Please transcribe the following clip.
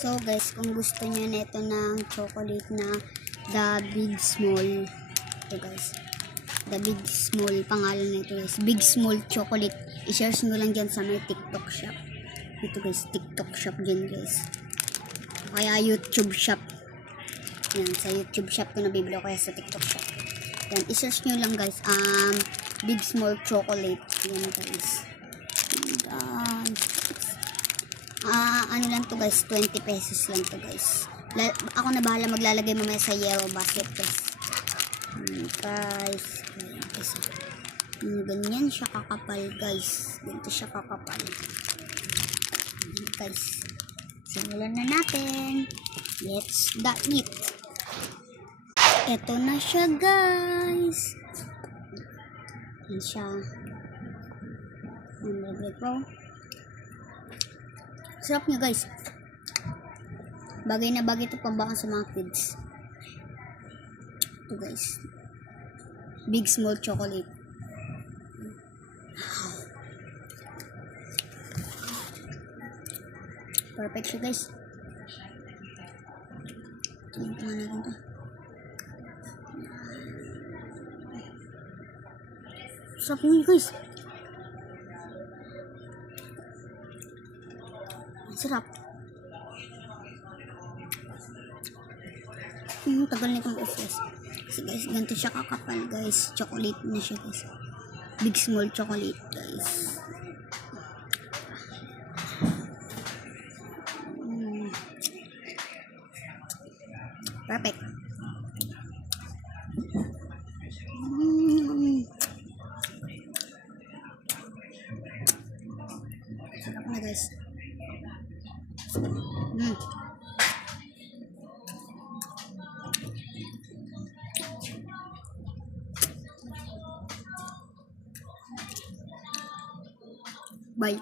So guys, kung gusto niyo nito ng chocolate na The Big Small, ito guys, The Big Small, pangalan nito guys, Big Small Chocolate, i-search nyo lang dyan sa may TikTok shop. Ito guys, TikTok shop dyan guys, kaya YouTube shop. Yan, sa YouTube shop ko nabibili ko, kaya sa TikTok shop. Yan, i-search nyo lang guys, Big Small Chocolate. Yan guys. And, ano lang to guys, 20 pesos lang to guys. Ako na bahala maglalagay mamaya sa yellow basket guys. Guys, ganyan siya kakapal guys. Ganito siya kakapal. Guys, simulan na natin. Let's eat. Ito na siya guys. Yan siya. Sarap niya guys. Bagay na bagay ito pambakan sa mga kids. Ito guys, Big Small Chocolate. Perfect siya guys. Tingnan ko natin ito. Sarap niya guys. Sarap. Tagal na itong guys. Kasi guys, ganito siya kakapal guys. Chocolate na siya guys. Big Small Chocolate guys. Perfect. Sarap na guys. Bye.